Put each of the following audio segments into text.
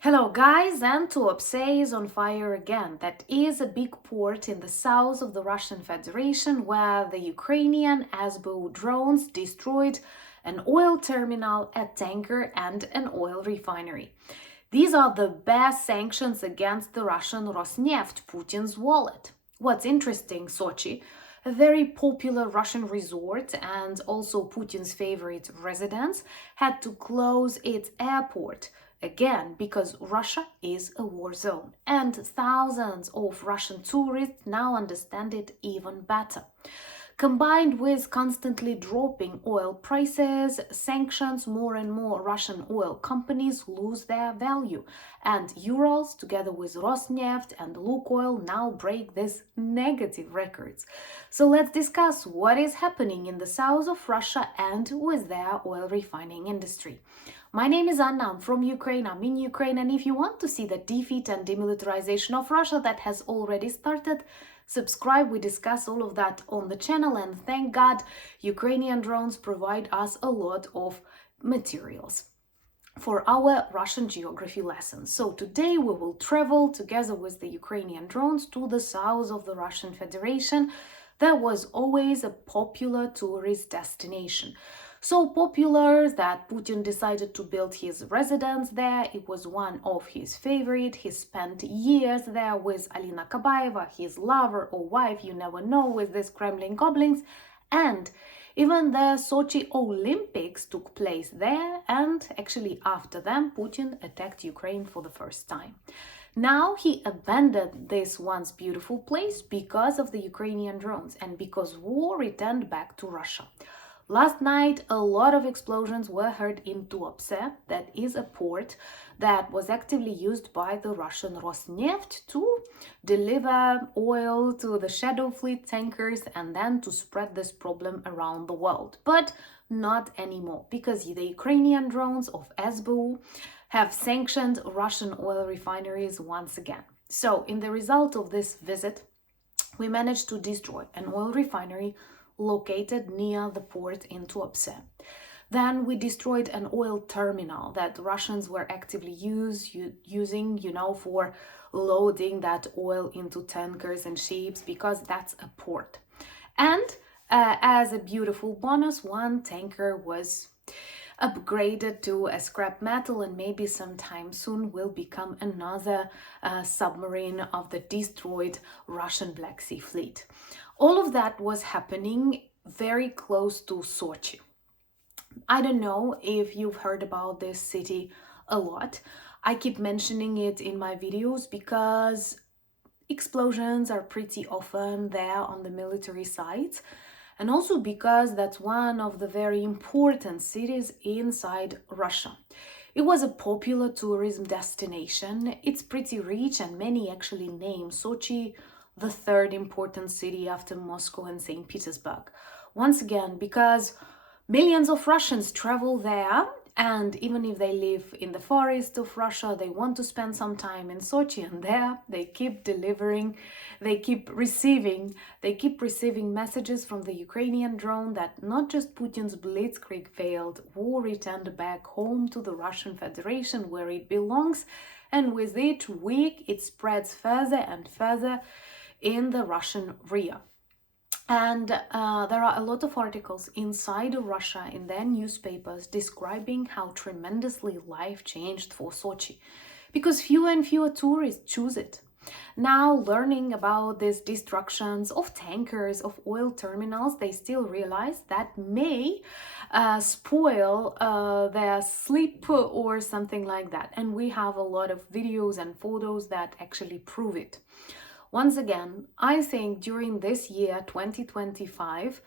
Hello guys, and Tuapse is on fire again. That is a big port in the south of the Russian Federation where the Ukrainian SBU drones destroyed an oil terminal, a tanker, and an oil refinery. These are the best sanctions against the Russian Rosneft, Putin's wallet. What's interesting, Sochi, a very popular Russian resort and also Putin's favorite residence, had to close its airport again because Russia is a war zone. And thousands of Russian tourists now understand it even better. Combined with constantly dropping oil prices, sanctions, more and more Russian oil companies lose their value. And Urals, together with Rosneft and Lukoil, now break these negative records. So let's discuss what is happening in the south of Russia and with their oil refining industry. My name is Anna, I'm from Ukraine, I'm in Ukraine, and if you want to see the defeat and demilitarization of Russia that has already started, subscribe. We discuss all of that on the channel, and thank God Ukrainian drones provide us a lot of materials for our Russian geography lessons. So today we will travel together with the Ukrainian drones to the south of the Russian Federation. That was always a popular tourist destination. So popular that Putin decided to build his residence there. It was one of his favorite. He spent years there with Alina Kabaeva, his lover or wife, you never know, with these Kremlin goblins. And even the Sochi Olympics took place there, and actually after them, Putin attacked Ukraine for the first time. Now he abandoned this once beautiful place because of the Ukrainian drones and because war returned back to Russia. Last night, a lot of explosions were heard in Tuapse, that is a port that was actively used by the Russian Rosneft to deliver oil to the Shadow Fleet tankers and then to spread this problem around the world. But not anymore, because the Ukrainian drones of SBU have sanctioned Russian oil refineries once again. So, in the result of this visit, we managed to destroy an oil refinery located near the port in Tuapse. Then we destroyed an oil terminal that Russians were actively using, for loading that oil into tankers and ships, because that's a port. And as a beautiful bonus, one tanker was upgraded to a scrap metal, and maybe sometime soon will become another submarine of the destroyed Russian Black Sea Fleet. All of that was happening very close to Sochi. I don't know if you've heard about this city a lot. I keep mentioning it in my videos because explosions are pretty often there on the military sites, and also because that's one of the very important cities inside Russia. It was a popular tourism destination. It's pretty rich, and many actually name Sochi the third important city after Moscow and St. Petersburg. Once again, because millions of Russians travel there, and even if they live in the forest of Russia, they want to spend some time in Sochi, and there they keep delivering, they keep receiving messages from the Ukrainian drone that not just Putin's blitzkrieg failed, war returned back home to the Russian Federation where it belongs, and with each week it spreads further and further in the Russian rear. And there are a lot of articles inside of Russia in their newspapers describing how tremendously life changed for Sochi, because fewer and fewer tourists choose it. Now, learning about these destructions of tankers, of oil terminals, they still realize that may spoil their sleep or something like that. And we have a lot of videos and photos that actually prove it. Once again, I think during this year, 2025,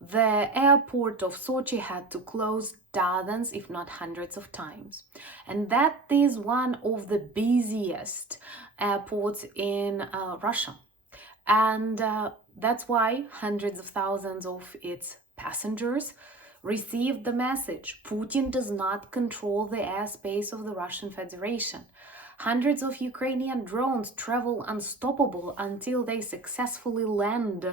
the airport of Sochi had to close dozens, if not hundreds of times. And that is one of the busiest airports in Russia. And that's why hundreds of thousands of its passengers received the message: Putin does not control the airspace of the Russian Federation. Hundreds of Ukrainian drones travel unstoppable until they successfully land.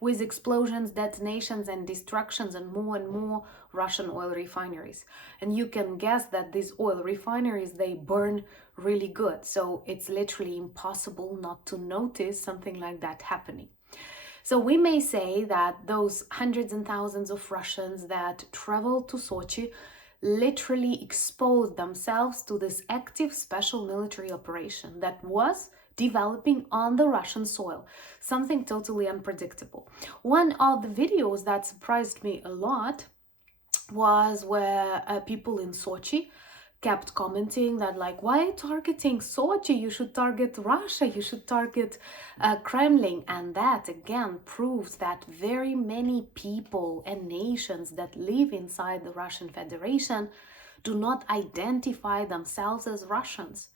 with explosions, detonations, and destructions and more Russian oil refineries. And you can guess that these oil refineries, they burn really good. So it's literally impossible not to notice something like that happening. So we may say that those hundreds and thousands of Russians that traveled to Sochi literally exposed themselves to this active special military operation that was developing on the Russian soil, something totally unpredictable. One of the videos that surprised me a lot was where people in Sochi kept commenting that, like, why are you targeting Sochi? You should target Russia, you should target Kremlin. And that again proves that very many people and nations that live inside the Russian Federation do not identify themselves as Russians.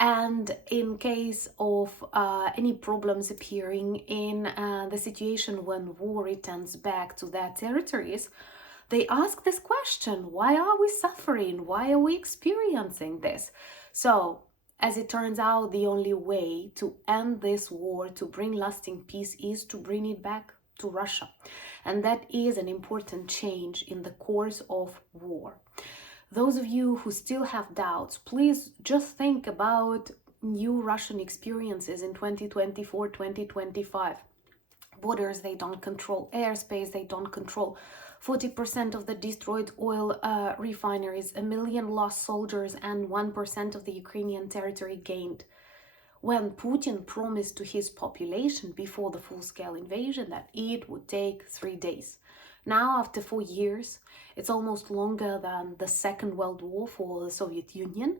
And in case of any problems appearing in the situation when war returns back to their territories, they ask this question: why are we suffering? Why are we experiencing this? So, as it turns out, the only way to end this war, to bring lasting peace, is to bring it back to Russia. And that is an important change in the course of war. Those of you who still have doubts, please just think about new Russian experiences in 2024, 2025. Borders they don't control, airspace they don't control, 40% of the destroyed oil refineries, 1 million lost soldiers, and 1% of the Ukrainian territory gained. When Putin promised to his population before the full-scale invasion that it would take 3 days. Now, after 4 years, it's almost longer than the Second World War for the Soviet Union.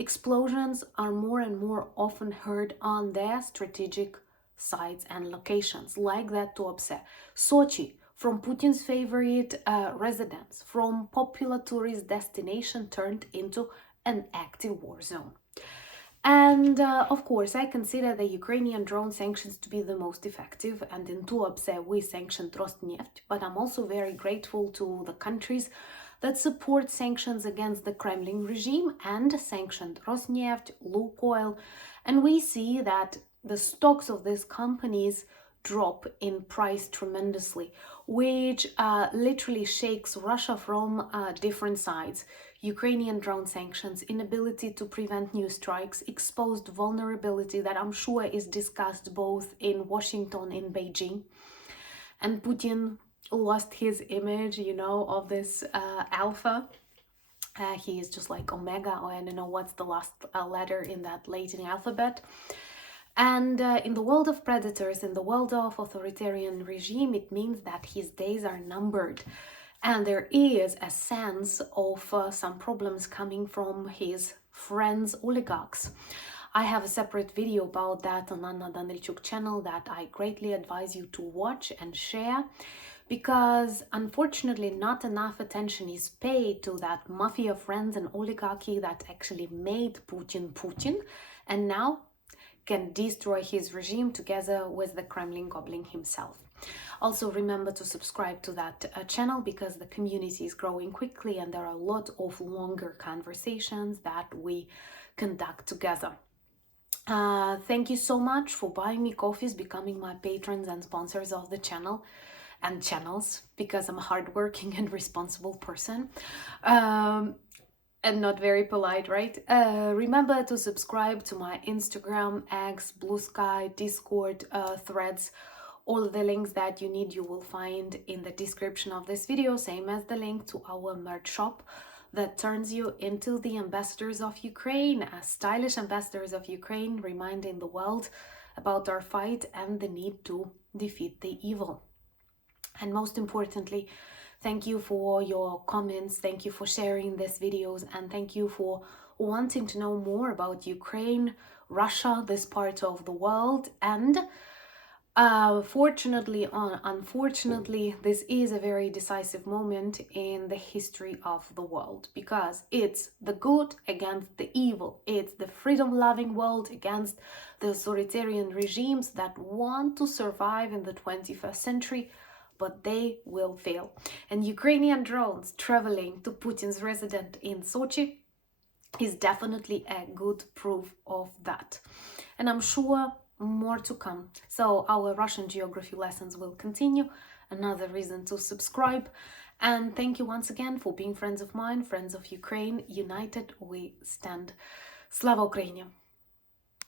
Explosions are more and more often heard on their strategic sites and locations, like that Tuapse, Sochi, from Putin's favorite residence, from popular tourist destination turned into an active war zone. And of course, I consider the Ukrainian drone sanctions to be the most effective, and in Tuapse we sanctioned Rosneft, but I'm also very grateful to the countries that support sanctions against the Kremlin regime and sanctioned Rosneft, Lukoil, and we see that the stocks of these companies drop in price tremendously, which literally shakes Russia from different sides. Ukrainian drone sanctions, inability to prevent new strikes, exposed vulnerability that I'm sure is discussed both in Washington and Beijing. And Putin lost his image, of this alpha. He is just like Omega, or I don't know what's the last letter in that Latin alphabet. And in the world of predators, in the world of authoritarian regime, it means that his days are numbered. And there is a sense of some problems coming from his friends, oligarchs. I have a separate video about that on Anna Danilchuk channel that I greatly advise you to watch and share, because unfortunately not enough attention is paid to that mafia friends and oligarchy that actually made Putin, and now can destroy his regime together with the Kremlin goblin himself. Also remember to subscribe to that channel, because the community is growing quickly and there are a lot of longer conversations that we conduct together. Thank you so much for buying me coffees, becoming my patrons and sponsors of the channel and channels, because I'm a hardworking and responsible person. And not very polite, right? Remember to subscribe to my Instagram, X, Blue Sky, Discord, Threads. All the links that you need you will find in the description of this video, same as the link to our merch shop that turns you into the ambassadors of Ukraine, as stylish ambassadors of Ukraine, reminding the world about our fight and the need to defeat the evil. And most importantly, thank you for your comments, thank you for sharing these videos, and thank you for wanting to know more about Ukraine, Russia, this part of the world. And unfortunately, this is a very decisive moment in the history of the world, because it's the good against the evil. It's the freedom-loving world against the authoritarian regimes that want to survive in the 21st century, but they will fail. And Ukrainian drones traveling to Putin's residence in Sochi is definitely a good proof of that. And I'm sure more to come. So our Russian geography lessons will continue. Another reason to subscribe. And thank you once again for being friends of mine, friends of Ukraine. United we stand. Slava Ukraini!